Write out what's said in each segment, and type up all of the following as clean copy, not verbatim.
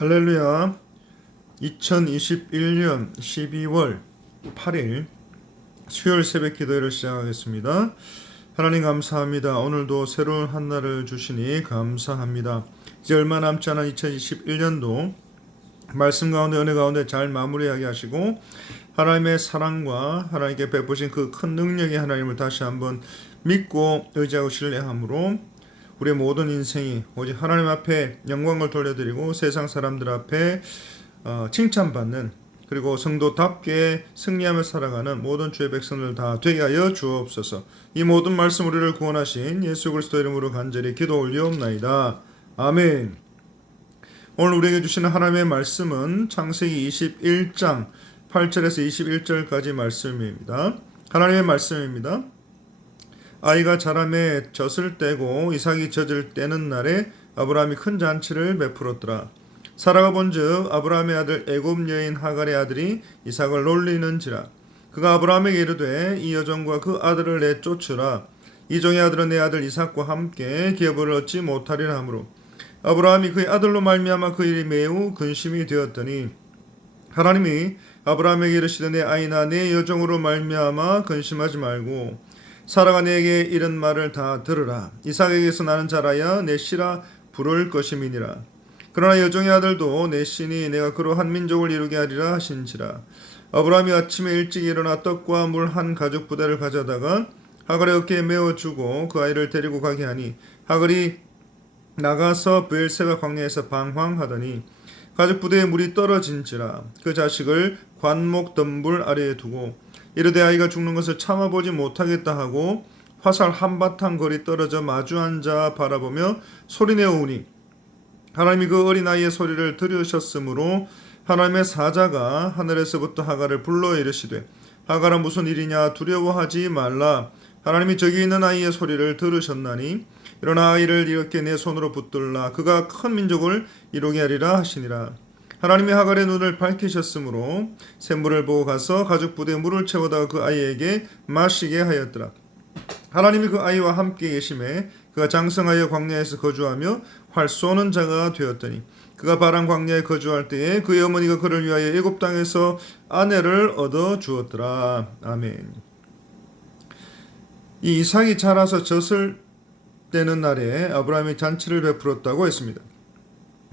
할렐루야. 2021년 12월 8일 수요일 새벽 기도회를 시작하겠습니다. 하나님 감사합니다. 오늘도 새로운 한 날을 주시니 감사합니다. 이제 얼마 남지 않은 2021년도 말씀 가운데 은혜 가운데 잘 마무리하게 하시고 하나님의 사랑과 하나님께 베푸신 그 큰 능력의 하나님을 다시 한번 믿고 의지하고 신뢰함으로 우리의 모든 인생이 오직 하나님 앞에 영광을 돌려드리고 세상 사람들 앞에 칭찬받는, 그리고 성도답게 승리하며 살아가는 모든 주의 백성들 다 되게 하여 주옵소서. 이 모든 말씀 우리를 구원하신 예수 그리스도 이름으로 간절히 기도 올리옵나이다. 아멘. 오늘 우리에게 주시는 하나님의 말씀은 창세기 21장 8절에서 21절까지 말씀입니다. 하나님의 말씀입니다. 아이가 자라매 젖을 떼고 이삭이 젖을 떼는 날에 아브라함이 큰 잔치를 베풀었더라. 사라가 본즉 아브라함의 아들 애굽 여인 하갈의 아들이 이삭을 놀리는지라. 그가 아브라함에게 이르되 이 여종과 그 아들을 내쫓으라. 이 종의 아들은 내 아들 이삭과 함께 기업을 얻지 못하리라 하므로 아브라함이 그의 아들로 말미암아 그 일이 매우 근심이 되었더니 하나님이 아브라함에게 이르시되 내 아이나 내 여종으로 말미암아 근심하지 말고 사라가 내게 이런 말을 다 들으라. 이삭에게서 나는 자라야 내 씨라 부를 것임이니라. 그러나 여종의 아들도 내 씨니 내가 그로 한 민족을 이루게 하리라 하신지라. 아브라함이 아침에 일찍 일어나 떡과 물 한 가죽 부대를 가져다가 하갈의 어깨에 메어주고 그 아이를 데리고 가게 하니 하갈이 나가서 브엘세바 광야에서 방황하더니 가죽 부대에 물이 떨어진지라. 그 자식을 관목 덤불 아래에 두고 이르되 아이가 죽는 것을 참아보지 못하겠다 하고 화살 한바탕 거리 떨어져 마주 앉아 바라보며 소리내어 우니 하나님이 그 어린아이의 소리를 들으셨으므로 하나님의 사자가 하늘에서부터 하갈을 불러 이르시되 하갈아 무슨 일이냐 두려워하지 말라. 하나님이 저기 있는 아이의 소리를 들으셨나니 일어나 아이를 이렇게 내 손으로 붙들라. 그가 큰 민족을 이루게 하리라 하시니라. 하나님이 하갈의 눈을 밝히셨으므로 샘물을 보고 가서 가죽 부대에 물을 채워다가 그 아이에게 마시게 하였더라. 하나님이 그 아이와 함께 계심에 그가 장성하여 광야에서 거주하며 활 쏘는 자가 되었더니 그가 바란 광야에 거주할 때에 그의 어머니가 그를 위하여 애굽 땅에서 아내를 얻어 주었더라. 아멘. 이 이삭이 자라서 젖을 떼는 날에 아브라함이 잔치를 베풀었다고 했습니다.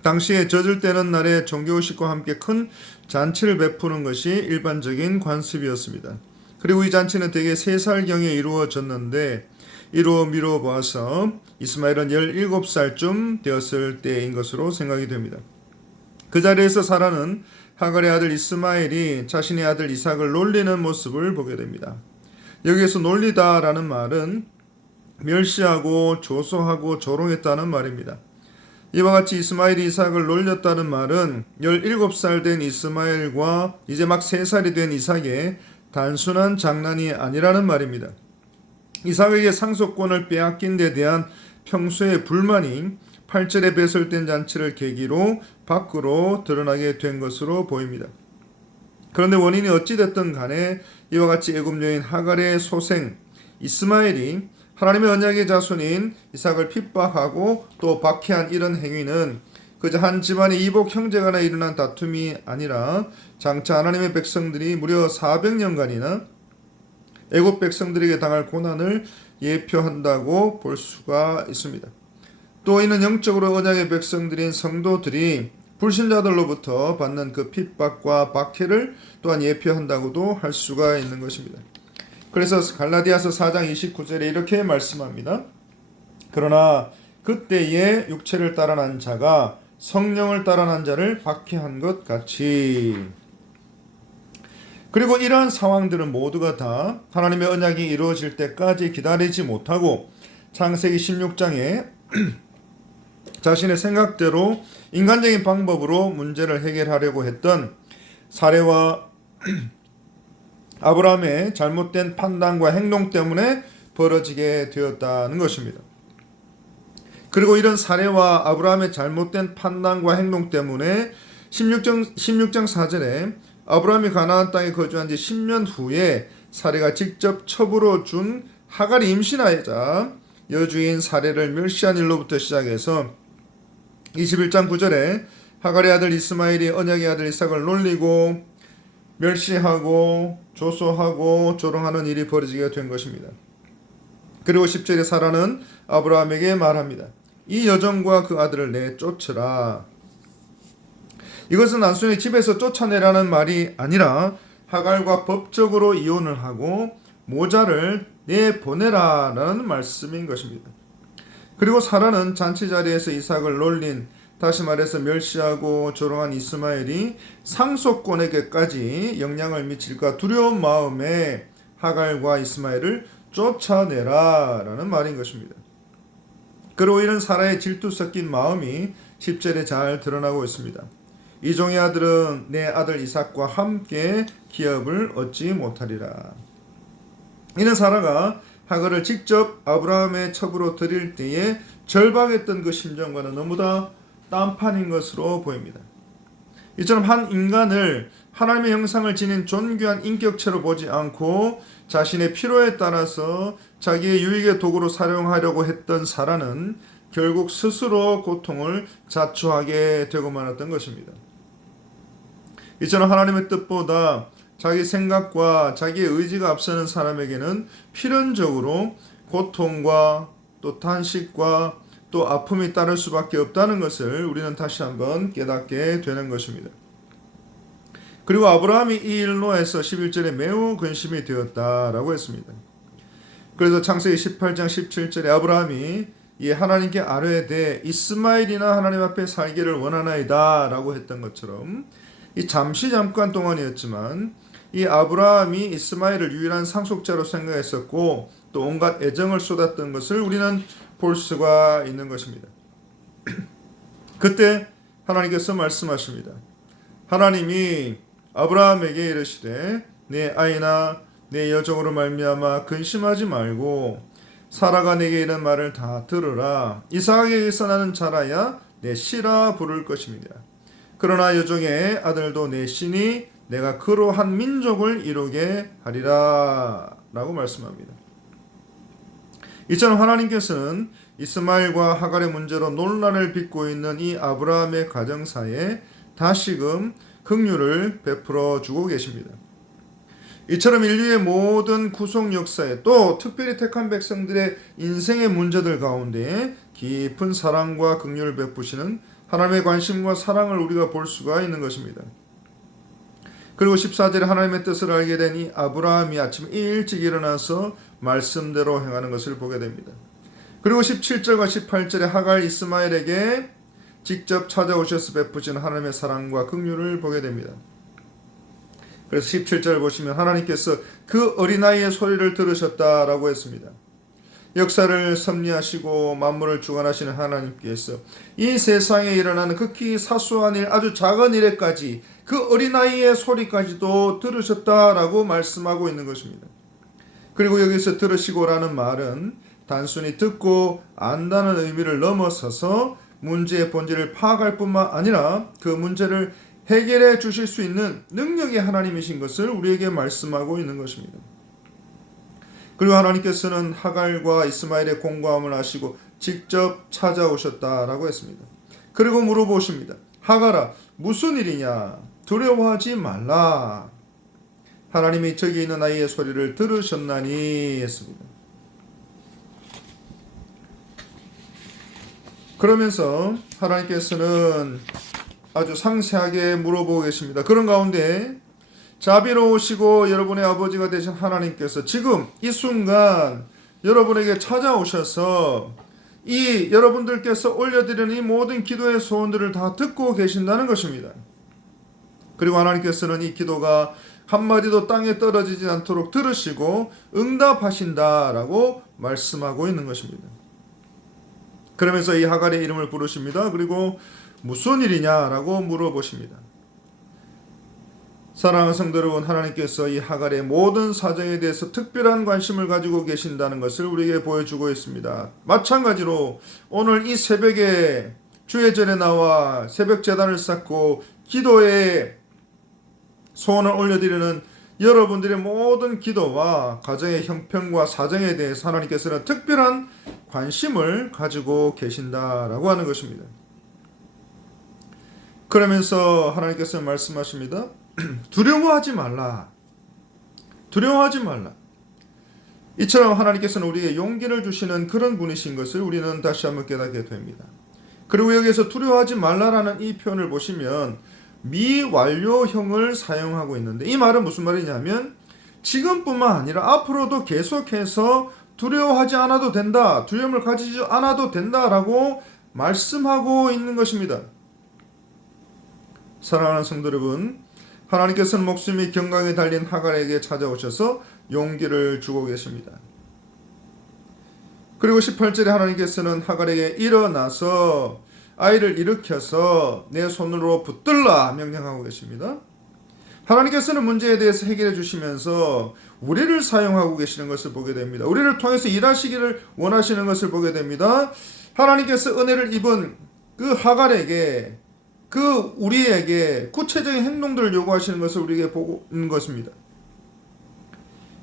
당시에 젖을 떼는 날에 종교의식과 함께 큰 잔치를 베푸는 것이 일반적인 관습이었습니다. 그리고 이 잔치는 대개 3살경에 이루어졌는데 이루어 미루어 보아서 이스마엘은 17살쯤 되었을 때인 것으로 생각이 됩니다. 그 자리에서 사라는 하갈의 아들 이스마엘이 자신의 아들 이삭을 놀리는 모습을 보게 됩니다. 여기에서 놀리다라는 말은 멸시하고 조소하고 조롱했다는 말입니다. 이와 같이 이스마엘이 이삭을 놀렸다는 말은 17살 된 이스마엘과 이제 막 3살이 된 이삭의 단순한 장난이 아니라는 말입니다. 이삭에게 상속권을 빼앗긴 데 대한 평소의 불만이 8절에 배설된 잔치를 계기로 밖으로 드러나게 된 것으로 보입니다. 그런데 원인이 어찌됐든 간에 이와 같이 애굽 여인 하갈의 소생 이스마엘이 하나님의 언약의 자손인 이삭을 핍박하고 또 박해한 이런 행위는 그저 한 집안의 이복 형제 간에 일어난 다툼이 아니라 장차 하나님의 백성들이 무려 400년간이나 애굽 백성들에게 당할 고난을 예표한다고 볼 수가 있습니다. 또 이는 영적으로 언약의 백성들인 성도들이 불신자들로부터 받는 그 핍박과 박해를 또한 예표한다고도 할 수가 있는 것입니다. 그래서 갈라디아서 4장 29절에 이렇게 말씀합니다. 그러나 그때에 육체를 따라난 자가 성령을 따라난 자를 박해한 것 같이. 그리고 이러한 상황들은 모두가 다 하나님의 언약이 이루어질 때까지 기다리지 못하고 창세기 16장에 자신의 생각대로 인간적인 방법으로 문제를 해결하려고 했던 사례와 아브라함의 잘못된 판단과 행동 때문에 벌어지게 되었다는 것입니다. 그리고 이런 사례와 아브라함의 잘못된 판단과 행동 때문에 16장 4절에 아브라함이 가나안 땅에 거주한 지 10년 후에 사례가 직접 첩으로 준 하갈이 임신하자 여주인 사례를 멸시한 일로부터 시작해서 21장 9절에 하갈의 아들 이스마엘이 언약의 아들 이삭을 놀리고 멸시하고 조소하고 조롱하는 일이 벌어지게 된 것입니다. 그리고 10절에 사라는 아브라함에게 말합니다. 이 여종과 그 아들을 내쫓으라. 이것은 단순히 집에서 쫓아내라는 말이 아니라 하갈과 법적으로 이혼을 하고 모자를 내보내라라는 말씀인 것입니다. 그리고 사라는 잔치 자리에서 이삭을 놀린, 다시 말해서 멸시하고 조롱한 이스마엘이 상속권에게까지 영향을 미칠까 두려운 마음에 하갈과 이스마엘을 쫓아내라라는 말인 것입니다. 그리고 이런 사라의 질투 섞인 마음이 10절에 잘 드러나고 있습니다. 이 종의 아들은 내 아들 이삭과 함께 기업을 얻지 못하리라. 이는 사라가 하갈을 직접 아브라함의 첩으로 드릴 때에 절박했던 그 심정과는 너무나 딴판인 것으로 보입니다. 이처럼 한 인간을 하나님의 형상을 지닌 존귀한 인격체로 보지 않고 자신의 필요에 따라서 자기의 유익의 도구로 사용하려고 했던 사라는 결국 스스로 고통을 자초하게 되고 말았던 것입니다. 이처럼 하나님의 뜻보다 자기 생각과 자기의 의지가 앞서는 사람에게는 필연적으로 고통과 또 탄식과 또 아픔이 따를 수밖에 없다는 것을 우리는 다시 한번 깨닫게 되는 것입니다. 그리고 아브라함이 이 일로 해서 11절에 매우 근심이 되었다라고 했습니다. 그래서 창세기 18장 17절에 아브라함이 하나님께 아뢰되 이스마엘이나 하나님 앞에 살기를 원하나이다 라고 했던 것처럼 이 잠깐 동안이었지만 이 아브라함이 이스마엘을 유일한 상속자로 생각했었고 또 온갖 애정을 쏟았던 것을 우리는 볼 수가 있는 것입니다. 그때 하나님께서 말씀하십니다. 하나님이 아브라함에게 이르시되 내 아이나 내 여종으로 말미암아 근심하지 말고 사라가 내게 이런 말을 다 들으라. 이삭에게서 나는 자라야 내 씨라 부를 것입니다. 그러나 여종의 아들도 내 씨니 내가 그로 한 민족을 이루게 하리라 라고 말씀합니다. 이처럼 하나님께서는 이스마엘과 하갈의 문제로 논란을 빚고 있는 이 아브라함의 가정사에 다시금 긍휼을 베풀어 주고 계십니다. 이처럼 인류의 모든 구속 역사에 또 특별히 택한 백성들의 인생의 문제들 가운데 깊은 사랑과 긍휼을 베푸시는 하나님의 관심과 사랑을 우리가 볼 수가 있는 것입니다. 그리고 14절에 하나님의 뜻을 알게 된 이 아브라함이 아침 일찍 일어나서 말씀대로 행하는 것을 보게 됩니다. 그리고 17절과 18절에 하갈 이스마엘에게 직접 찾아오셔서 베푸신 하나님의 사랑과 긍휼을 보게 됩니다. 그래서 17절 보시면 하나님께서 그 어린아이의 소리를 들으셨다라고 했습니다. 역사를 섭리하시고 만물을 주관하시는 하나님께서 이 세상에 일어나는 극히 사소한 일, 아주 작은 일에까지 그 어린아이의 소리까지도 들으셨다라고 말씀하고 있는 것입니다. 그리고 여기서 들으시고라는 말은 단순히 듣고 안다는 의미를 넘어서서 문제의 본질을 파악할 뿐만 아니라 그 문제를 해결해 주실 수 있는 능력의 하나님이신 것을 우리에게 말씀하고 있는 것입니다. 그리고 하나님께서는 하갈과 이스마엘의 공고함을 아시고 직접 찾아오셨다라고 했습니다. 그리고 물어보십니다. 하갈아, 무슨 일이냐? 두려워하지 말라. 하나님이 저기 있는 아이의 소리를 들으셨나니 했습니다. 그러면서 하나님께서는 아주 상세하게 물어보고 계십니다. 그런 가운데 자비로우시고 여러분의 아버지가 되신 하나님께서 지금 이 순간 여러분에게 찾아오셔서 이 여러분들께서 올려드리는 이 모든 기도의 소원들을 다 듣고 계신다는 것입니다. 그리고 하나님께서는 이 기도가 한마디도 땅에 떨어지지 않도록 들으시고 응답하신다라고 말씀하고 있는 것입니다. 그러면서 이 하갈의 이름을 부르십니다. 그리고 무슨 일이냐라고 물어보십니다. 사랑하는 성도 여러분, 하나님께서 이 하갈의 모든 사정에 대해서 특별한 관심을 가지고 계신다는 것을 우리에게 보여주고 있습니다. 마찬가지로 오늘 이 새벽에 주의 전에 나와 새벽 제단을 쌓고 기도에 소원을 올려드리는 여러분들의 모든 기도와 가정의 형편과 사정에 대해서 하나님께서는 특별한 관심을 가지고 계신다라고 하는 것입니다. 그러면서 하나님께서 말씀하십니다. 두려워하지 말라. 두려워하지 말라. 이처럼 하나님께서는 우리에게 용기를 주시는 그런 분이신 것을 우리는 다시 한번 깨닫게 됩니다. 그리고 여기에서 두려워하지 말라라는 이 표현을 보시면 미완료형을 사용하고 있는데, 이 말은 무슨 말이냐면 지금뿐만 아니라 앞으로도 계속해서 두려워하지 않아도 된다, 두려움을 가지지 않아도 된다라고 말씀하고 있는 것입니다. 사랑하는 성도 여러분, 하나님께서는 목숨이 경강에 달린 하갈에게 찾아오셔서 용기를 주고 계십니다. 그리고 18절에 하나님께서는 하갈에게 일어나서 아이를 일으켜서 내 손으로 붙들라 명령하고 계십니다. 하나님께서는 문제에 대해서 해결해 주시면서 우리를 사용하고 계시는 것을 보게 됩니다. 우리를 통해서 일하시기를 원하시는 것을 보게 됩니다. 하나님께서 은혜를 입은 그 하갈에게, 그 우리에게 구체적인 행동들을 요구하시는 것을 우리에게 보고 있는 것입니다.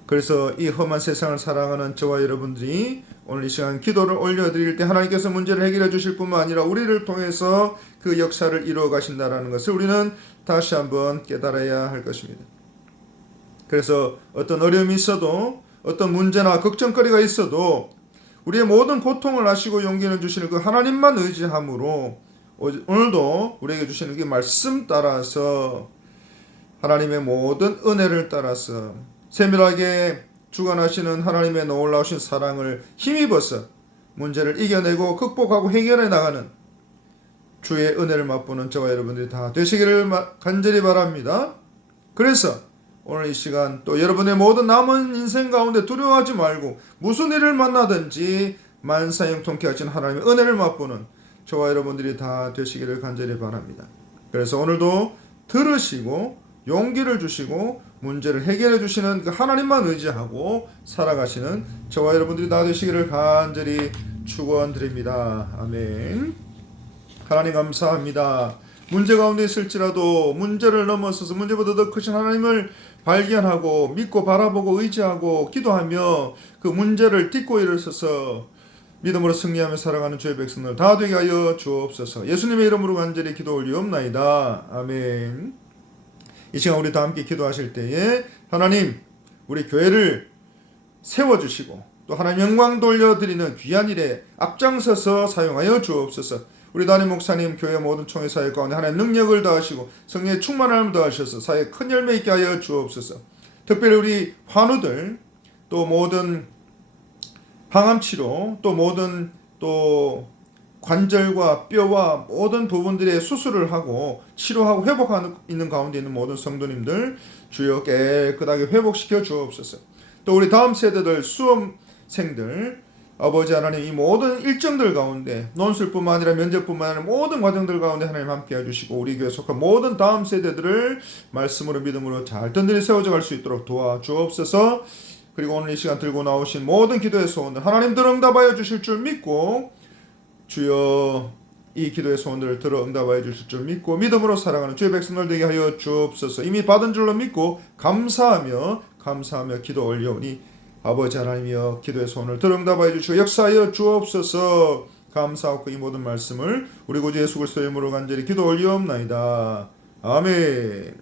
그래서 이 험한 세상을 살아가는 저와 여러분들이 오늘 이 시간 기도를 올려드릴 때 하나님께서 문제를 해결해 주실 뿐만 아니라 우리를 통해서 그 역사를 이루어 가신다는 것을 우리는 다시 한번 깨달아야 할 것입니다. 그래서 어떤 어려움이 있어도, 어떤 문제나 걱정거리가 있어도 우리의 모든 고통을 아시고 용기를 주시는 그 하나님만 의지함으로 오늘도 우리에게 주시는 그 말씀 따라서, 하나님의 모든 은혜를 따라서 세밀하게 주관하시는 하나님의 놀라우신 사랑을 힘입어서 문제를 이겨내고 극복하고 해결해 나가는 주의 은혜를 맛보는 저와 여러분들이 다 되시기를 간절히 바랍니다. 그래서 오늘 이 시간 또 여러분의 모든 남은 인생 가운데 두려워하지 말고 무슨 일을 만나든지 만사형통케 하신 하나님의 은혜를 맛보는 저와 여러분들이 다 되시기를 간절히 바랍니다. 그래서 오늘도 들으시고 용기를 주시고 문제를 해결해 주시는 그 하나님만 의지하고 살아가시는 저와 여러분들이 다 되시기를 간절히 축원드립니다. 아멘. 하나님 감사합니다. 문제 가운데 있을지라도 문제를 넘어서서 문제보다 더 크신 하나님을 발견하고 믿고 바라보고 의지하고 기도하며 그 문제를 딛고 일어서서 믿음으로 승리하며 살아가는 주의 백성들 다 되게 하여 주옵소서. 예수님의 이름으로 간절히 기도 올리옵나이다. 아멘. 이 시간 우리 다 함께 기도하실 때에 하나님, 우리 교회를 세워주시고 또 하나님 영광 돌려드리는 귀한 일에 앞장서서 사용하여 주옵소서. 우리 담임 목사님, 교회 모든 총회 사역 가운데 하나님 능력을 더하시고 성령의 충만함을 더하셔서 사회에 큰 열매 있게 하여 주옵소서. 특별히 우리 환우들, 또 모든 항암치료, 또 모든 또 관절과 뼈와 모든 부분들의 수술을 하고 치료하고 회복하고 있는 가운데 있는 모든 성도님들 주여 깨끗하게 회복시켜 주옵소서. 또 우리 다음 세대들 수험생들 아버지 하나님, 이 모든 일정들 가운데 논술뿐만 아니라 면접뿐만 아니라 모든 과정들 가운데 하나님 함께 해주시고 우리 교회에 속한 모든 다음 세대들을 말씀으로 믿음으로 잘 든든히 세워져 갈 수 있도록 도와주옵소서. 그리고 오늘 이 시간 들고 나오신 모든 기도의 소원들 하나님들 응답하여 주실 줄 믿고 주여 이 기도의 소원들을 들어 응답하여 주실 줄 믿고 믿음으로 살아가는 주의 백성들 되게 하여 주옵소서. 이미 받은 줄로 믿고 감사하며 기도 올려오니 아버지 하나님이여 기도의 소원을 들어 응답하여 주시고 역사하여 주옵소서. 감사하고 이 모든 말씀을 우리 구주 예수 그리스도의 이름으로 간절히 기도 올리옵나이다. 아멘.